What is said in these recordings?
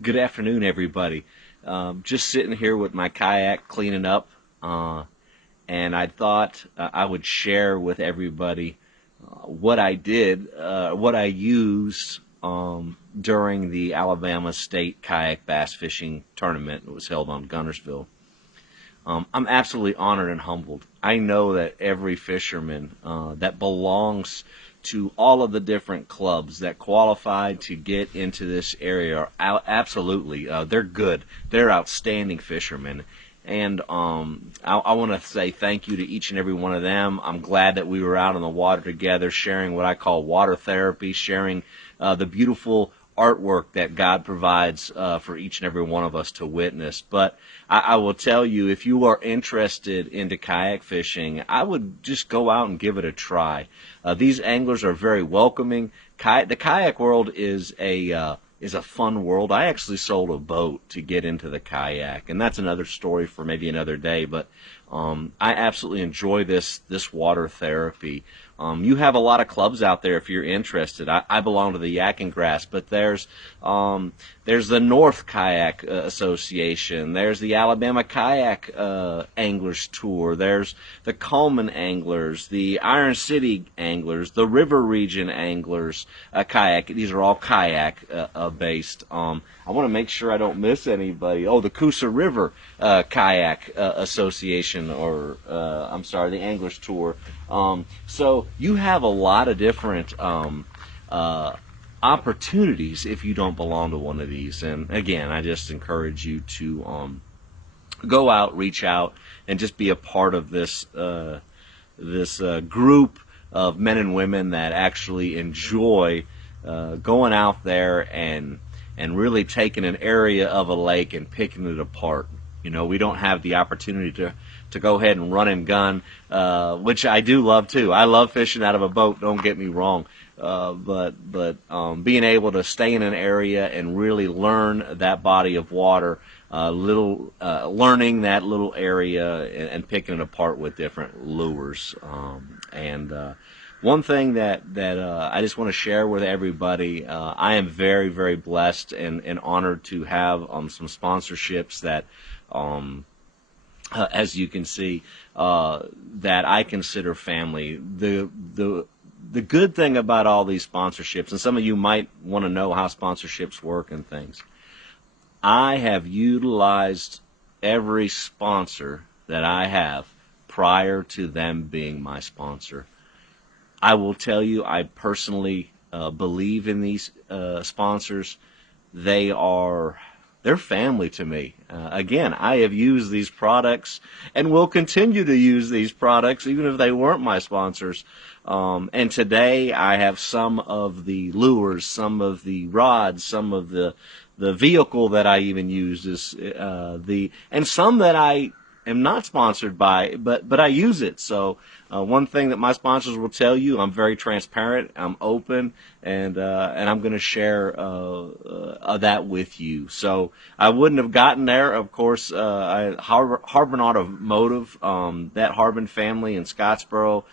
Good afternoon, everybody. Just sitting here with my kayak cleaning up, and I thought I would share with everybody what I did, what I used during the Alabama State Kayak Bass Fishing Tournament that was held on Guntersville. I'm absolutely honored and humbled. I know that every fisherman that belongs to all of the different clubs that qualified to get into this area are absolutely they're good. They're outstanding fishermen. And I want to say thank you to each and every one of them. I'm glad that we were out on the water together, sharing what I call water therapy, sharing the beautiful artwork that God provides for each and every one of us to witness. But I will tell you, if you are interested into kayak fishing, I would just go out and give it a try. These anglers are very welcoming. The kayak world is a fun world. I actually sold a boat to get into the kayak, and that's another story for maybe another day. But I absolutely enjoy this water therapy. You have a lot of clubs out there if you're interested. I belong to the Yak and Grass, but there's the North Kayak Association. There's the Alabama Kayak Anglers Tour. There's the Coleman Anglers, the Iron City Anglers, the River Region Anglers Kayak. These are all kayak based. I want to make sure I don't miss anybody. Oh, the Coosa River Kayak Association, or I'm sorry, the Anglers Tour. So you have a lot of different opportunities if you don't belong to one of these. And again, I just encourage you to go out, reach out, and just be a part of this group of men and women that actually enjoy going out there and really taking an area of a lake and picking it apart. You know, we don't have the opportunity to go ahead and run and gun, which I do love too. I love fishing out of a boat, don't get me wrong. But being able to stay in an area and really learn that body of water, learning that little area and picking it apart with different lures. One thing that I just want to share with everybody, I am very, very blessed and honored to have some sponsorships that, as you can see, that I consider family. The good thing about all these sponsorships, and some of you might want to know how sponsorships work and things, I have utilized every sponsor that I have prior to them being my sponsor. I will tell you, I personally believe in these sponsors. They're family to me. Again, I have used these products and will continue to use these products even if they weren't my sponsors. And today I have some of the lures, some of the rods, some of the vehicle that I even use and some that I am not sponsored by, but I use it. So one thing that my sponsors will tell you, I'm very transparent, I'm open, and I'm going to share that with you. So I wouldn't have gotten there, of course. Harbin Automotive, that Harbin family in Scottsboro.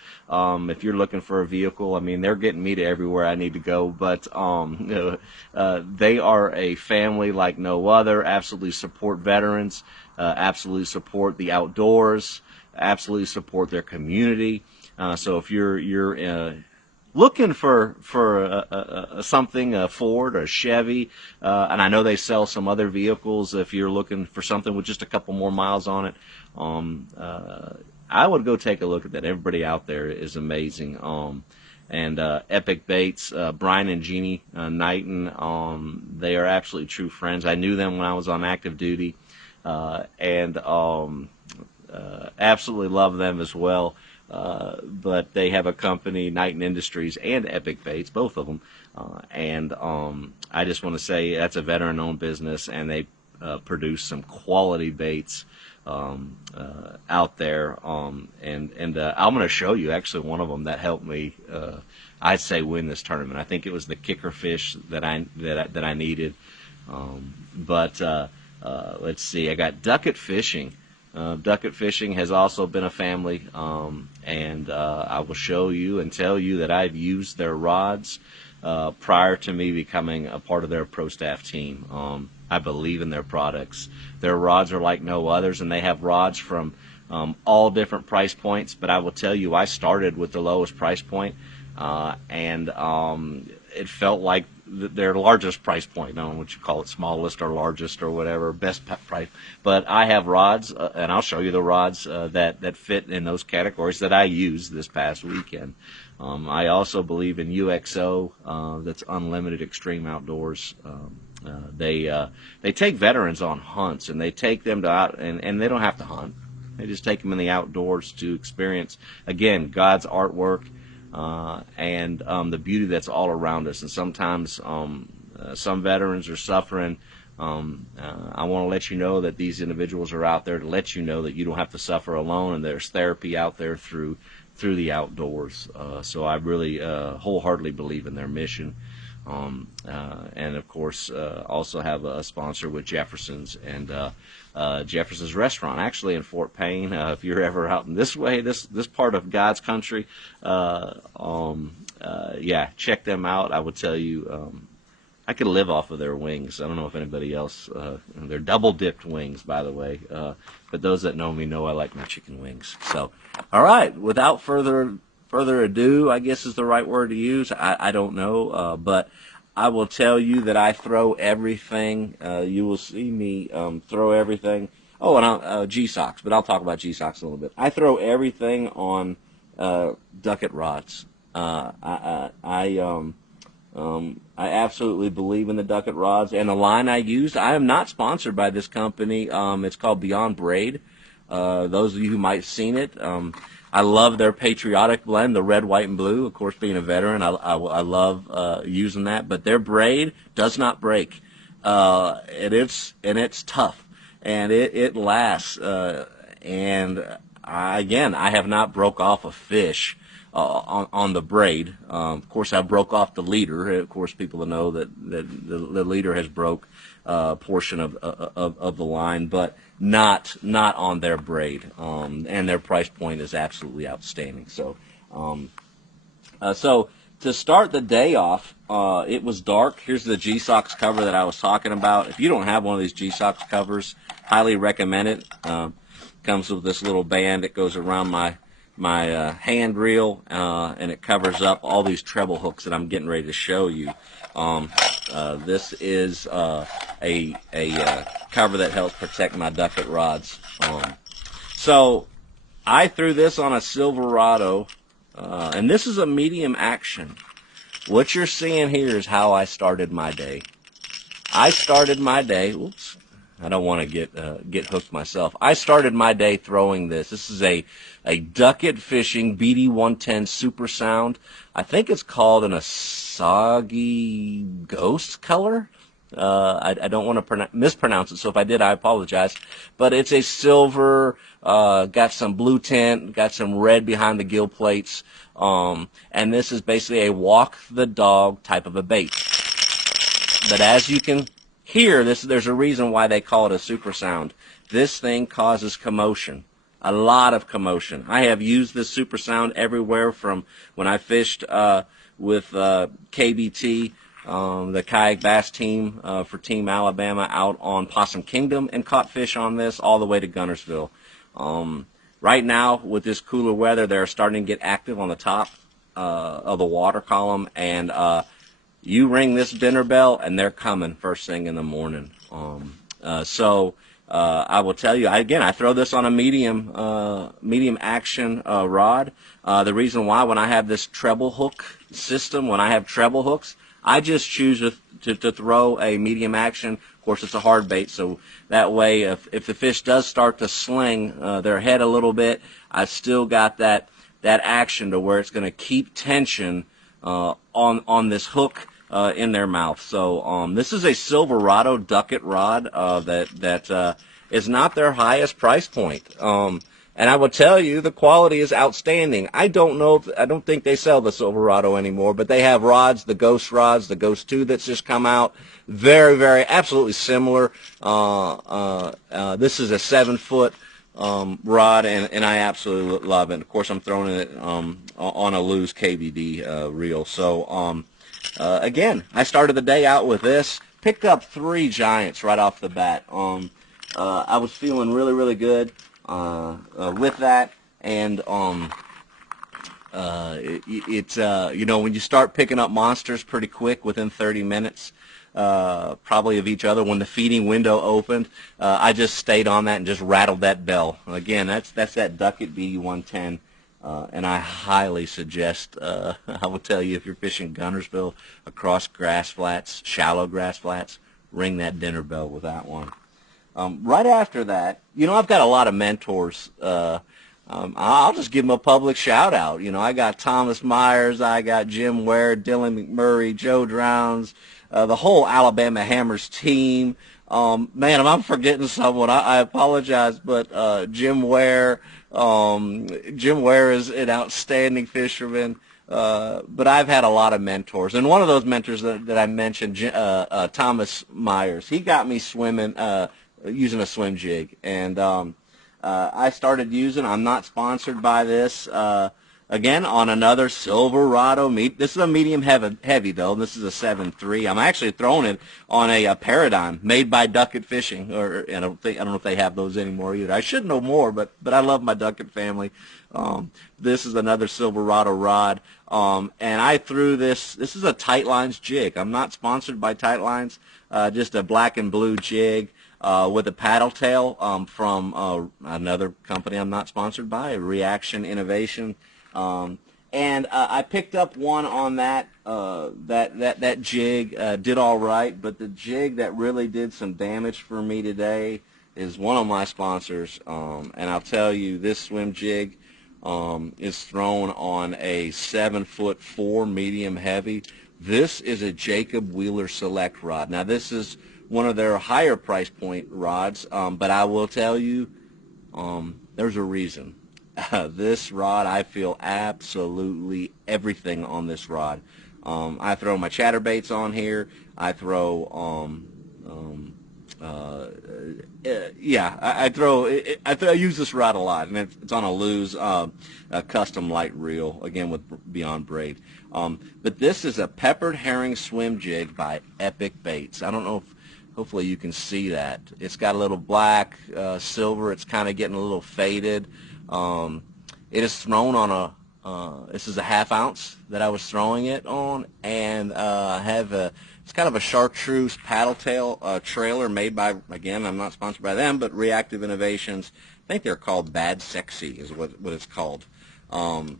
If you're looking for a vehicle, I mean, they're getting me to everywhere I need to go. But they are a family like no other. Absolutely support veterans. Absolutely support the outdoors. Absolutely support their community. So if you're looking for something, a Ford or a Chevy, and I know they sell some other vehicles. If you're looking for something with just a couple more miles on it, I would go take a look at that. Everybody out there is amazing. And Epic Baits, Brian and Jeannie Knighton, they are absolutely true friends. I knew them when I was on active duty, and absolutely love them as well. But they have a company, Knighton Industries and Epic Baits, both of them. And I just want to say that's a veteran-owned business, and they produce some quality baits out there. And I'm going to show you actually one of them that helped me, I'd say, win this tournament. I think it was the kicker fish that I needed. But let's see, I got Ducket Fishing. Ducket Fishing has also been a family, and I will show you and tell you that I've used their rods prior to me becoming a part of their pro staff team. I believe in their products. Their rods are like no others, and they have rods from all different price points. But I will tell you, I started with the lowest price point, and it felt like their largest price point. I don't know what you call it, smallest or largest or whatever, best price. But I have rods, and I'll show you the rods that fit in those categories that I used this past weekend. I also believe in UXO, that's Unlimited Extreme Outdoors. They take veterans on hunts, and they take them to out, and they don't have to hunt. They just take them in the outdoors to experience, again, God's artwork, and the beauty that's all around us. And sometimes some veterans are suffering. I want to let you know that these individuals are out there to let you know that you don't have to suffer alone, and there's therapy out there through the outdoors. So I really wholeheartedly believe in their mission. And of course, also have a sponsor with Jefferson's and Jefferson's Restaurant, actually in Fort Payne. If you're ever out in this way, this part of God's country, yeah, check them out. I would tell you, I could live off of their wings. I don't know if anybody else. They're double dipped wings, by the way. But those that know me know I like my chicken wings. So, all right. Without further ado, I guess is the right word to use. I don't know, but I will tell you that I throw everything. You will see me throw everything. Oh, and G-Socks, but I'll talk about G-Socks in a little bit. I throw everything on ducket rods. I absolutely believe in the ducket rods and the line I used. I am not sponsored by this company. It's called Beyond Braid. Those of you who might have seen it, I love their patriotic blend, the red, white, and blue. Of course, being a veteran, I love using that. But their braid does not break, and it's tough, and it lasts. And I have not broke off a fish on the braid. Of course, I broke off the leader. Of course, people know that the leader has broke a portion of the line, but not on their braid. And their price point is absolutely outstanding. So, so to start the day off, it was dark. Here's the G-Socks cover that I was talking about. If you don't have one of these G-Socks covers, highly recommend it. Comes with this little band that goes around my hand reel, and it covers up all these treble hooks that I'm getting ready to show you. This is a cover that helps protect my ducket rods. So I threw this on a Silverado, and this is a medium action. What you're seeing here is how I started my day. I started my day. Oops. I don't want to get hooked myself. I started my day throwing this. This is a ducket fishing BD-110 Super Sound. I think it's called an Asagi Ghost color. I don't want to mispronounce it, so if I did, I apologize. But it's a silver, got some blue tint, got some red behind the gill plates, and this is basically a walk the dog type of a bait. But as you can hear, there's a reason why they call it a Super Sound. This thing causes commotion, a lot of commotion. I have used this Super Sound everywhere from when I fished with KBT, the Kayak Bass team for Team Alabama out on Possum Kingdom, and caught fish on this all the way to Guntersville. Right now, with this cooler weather, they're starting to get active on the top of the water column, and you ring this dinner bell, and they're coming first thing in the morning. So I will tell you, I throw this on a medium action rod. The reason why, when I have this treble hook system, when I have treble hooks, I just choose to throw a medium action. Of course, it's a hard bait, so that way, if the fish does start to sling their head a little bit, I've still got that action to where it's going to keep tension on this hook in their mouth. So this is a Silverado ducket rod that is not their highest price point. And I will tell you, the quality is outstanding. I don't think they sell the Silverado anymore, but they have rods, the Ghost rods, the Ghost 2 that's just come out. Very, very, absolutely similar. This is a 7-foot rod, and I absolutely love it. Of course, I'm throwing it on a loose KBD reel. So again, I started the day out with this. picked up 3 giants right off the bat. I was feeling really, really good with that, and you know, when you start picking up monsters pretty quick within 30 minutes, probably of each other, when the feeding window opened, I just stayed on that and just rattled that bell. Again, that's that Duckett BD-110. And I highly suggest, I will tell you, if you're fishing Guntersville across grass flats, shallow grass flats, ring that dinner bell with that one. Right after that, you know, I've got a lot of mentors. I'll just give them a public shout out. You know, I got Thomas Myers, I got Jim Ware, Dylan McMurray, Joe Drowns, the whole Alabama Hammers team. Man, if I'm forgetting someone, I apologize, but Jim Ware is an outstanding fisherman. But I've had a lot of mentors, and one of those mentors that I mentioned, Thomas Myers, he got me swimming, using a swim jig, and I started using. I'm not sponsored by this. Again, on another Silverado meat. This is a medium heavy though. And this is a 7.3. I'm actually throwing it on a Paradigm made by Duckett Fishing, or I don't know if they have those anymore either. I should know more, but I love my Duckett family. This is another Silverado rod, and I threw this. This is a Tight Lines jig. I'm not sponsored by Tight Lines. Just a black and blue jig. With a paddle tail from another company I'm not sponsored by, Reaction Innovation, and I picked up one on that that jig. Did all right, but the jig that really did some damage for me today is one of my sponsors, and I'll tell you, this swim jig is thrown on a 7'4" medium heavy. This is a Jacob Wheeler Select rod. Now this is one of their higher price point rods, but I will tell you, there's a reason. This rod, I feel absolutely everything on this rod. I throw my chatterbaits on here. I throw, I use this rod a lot, and it's on a Lew's a custom light reel, again with Beyond Braid. But this is a peppered herring swim jig by Epic Baits. I don't know if, hopefully you can see that. It's got a little black, silver. It's kind of getting a little faded. It is thrown on a, this is a 1/2 ounce that I was throwing it on, and it's kind of a chartreuse paddle tail trailer made by, again, I'm not sponsored by them, but Reactive Innovations. I think they're called Bad Sexy is what it's called. When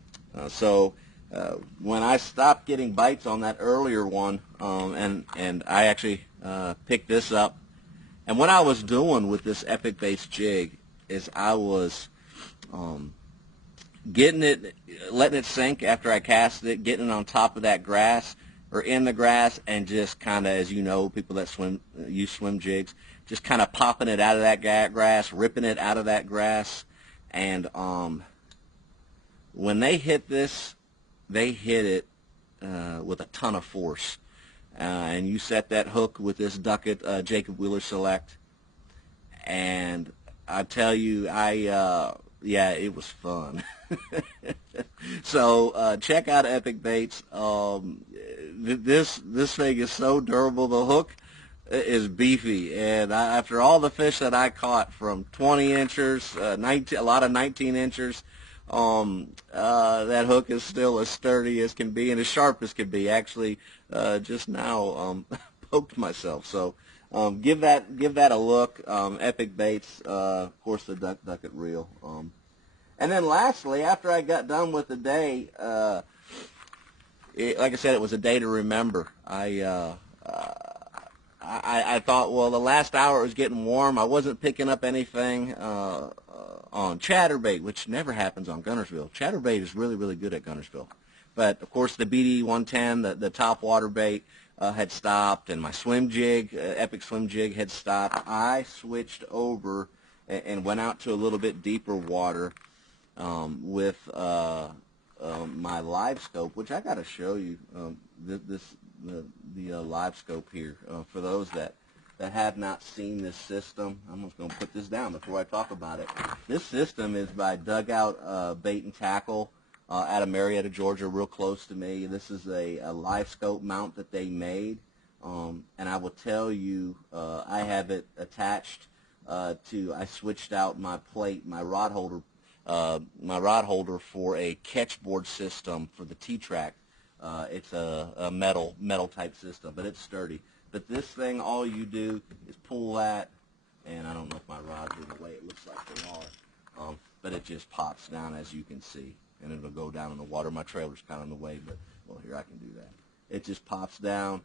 I stopped getting bites on that earlier one, and I actually picked this up, and what I was doing with this Epic Baits jig is I was getting it, letting it sink after I cast it, getting it on top of that grass or in the grass, and just kind of, as you know, people that use swim jigs, just kind of popping it out of that grass, ripping it out of that grass, and when they hit this, they hit it with a ton of force. And you set that hook with this Duckett Jacob Wheeler Select, and I tell you, yeah, it was fun. So check out Epic Baits. This thing is so durable. The hook is beefy, and after all the fish that I caught from 20 inchers, a lot of 19 inchers, that hook is still as sturdy as can be and as sharp as can be. Actually, just now poked myself. So give that a look. Epic Baits, of course, the Duckett reel. And then lastly, after I got done with the day, like I said, it was a day to remember. I thought, well, the last hour it was getting warm. I wasn't picking up anything on chatterbait, which never happens on Guntersville. Chatterbait is really, really good at Guntersville. But, of course, the BD-110, the top water bait, had stopped, and my swim jig, Epic swim jig, had stopped. I switched over and went out to a little bit deeper water with my live scope, which I got to show you. The live scope here for those that have not seen this system. I'm just going to put this down before I talk about it. This system is by Dugout Bait and Tackle out of Marietta, Georgia, real close to me. This is a live scope mount that they made. And I will tell you, I have it attached I switched out my plate, my rod holder for a catchboard system for the T-Track. It's a metal type system, but it's sturdy. But this thing, all you do is pull that, and I don't know if my rods are the way it looks like they are, but it just pops down, as you can see, and it'll go down in the water. My trailer's kind of in the way, but well, here I can do that. It just pops down,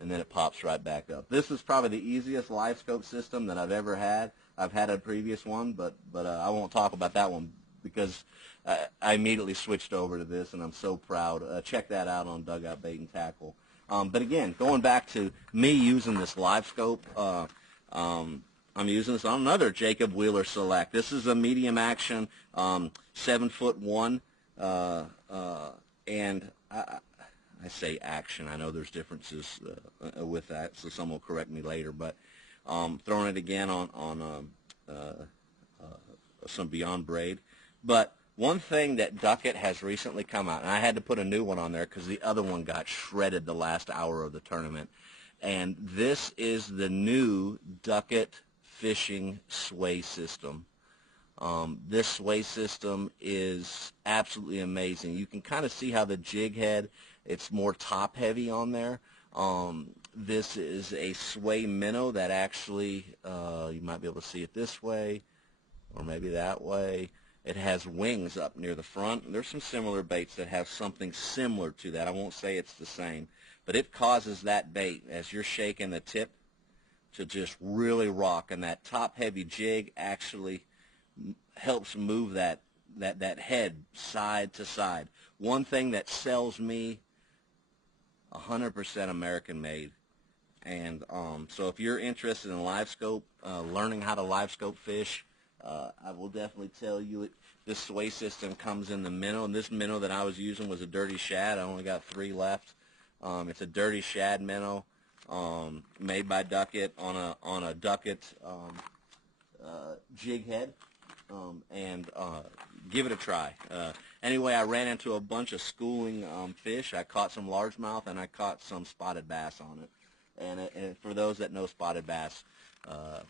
and then it pops right back up. This is probably the easiest live scope system that I've ever had. I've had a previous one, but I won't talk about that one because I immediately switched over to this, and I'm so proud. Check that out on Dugout Bait and Tackle. But again, going back to me using this live scope, I'm using this on another Jacob Wheeler Select. This is a medium action, 7'1", and I say action. I know there's differences with that, so someone will correct me later. But throwing it again on some Beyond braid. But one thing that Duckett has recently come out, and I had to put a new one on there because the other one got shredded the last hour of the tournament. And this is the new Duckett fishing sway system. This sway system is absolutely amazing. You can kind of see how the jig head, it's more top heavy on there. This is a sway minnow that actually, you might be able to see it this way or maybe that way. It has wings up near the front. There's some similar baits that have something similar to that. I won't say it's the same, but it causes that bait, as you're shaking the tip, to just really rock, and that top heavy jig actually helps move that head side to side. One thing that sells me 100% American made. And so if you're interested in live scope, learning how to live scope fish, I will definitely tell you it. This sway system comes in the minnow, and this minnow that I was using was a dirty shad. I only got 3 left. It's a dirty shad minnow, made by Duckett on a Duckett jig head, and give it a try. Anyway, I ran into a bunch of schooling fish. I caught some largemouth, and I caught some spotted bass on it. And for those that know spotted bass,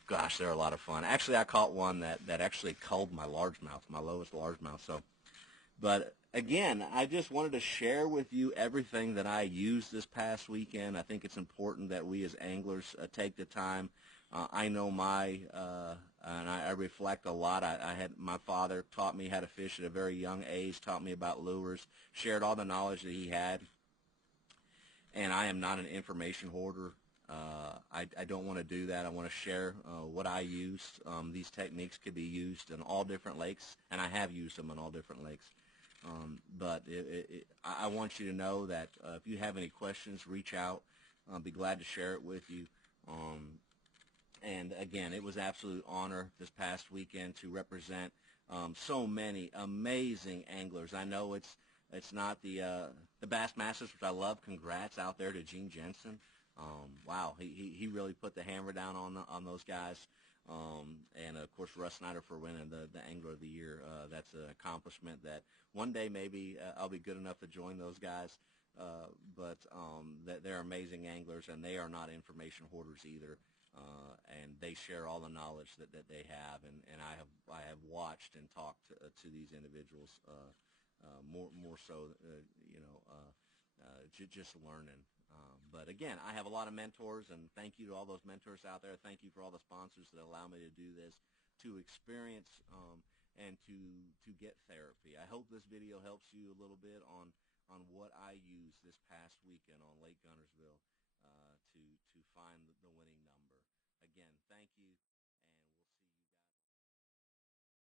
gosh, they're a lot of fun. Actually, I caught one that actually culled my largemouth, my lowest largemouth. So, but again, I just wanted to share with you everything that I used this past weekend. I think it's important that we as anglers take the time. I know and I reflect a lot. I had my father taught me how to fish at a very young age, taught me about lures, shared all the knowledge that he had. And I am not an information hoarder. I don't want to do that. I want to share what I used. These techniques could be used in all different lakes, and I have used them in all different lakes. But I want you to know that if you have any questions, reach out. I'll be glad to share it with you. And again, it was an absolute honor this past weekend to represent so many amazing anglers. I know it's not the Bassmasters, which I love. Congrats out there to Gene Jensen. Wow, he really put the hammer down on those guys. And of course Russ Snyder for winning the Angler of the Year. That's an accomplishment that one day maybe I'll be good enough to join those guys. But they're amazing anglers, and they are not information hoarders either. And they share all the knowledge that they have, and I have watched and talked to these individuals more so, just learning. But again, I have a lot of mentors, and thank you to all those mentors out there. Thank you for all the sponsors that allow me to do this, to experience and to get therapy. I hope this video helps you a little bit on what I used this past weekend on Lake Guntersville to find the winning number. Again, thank you.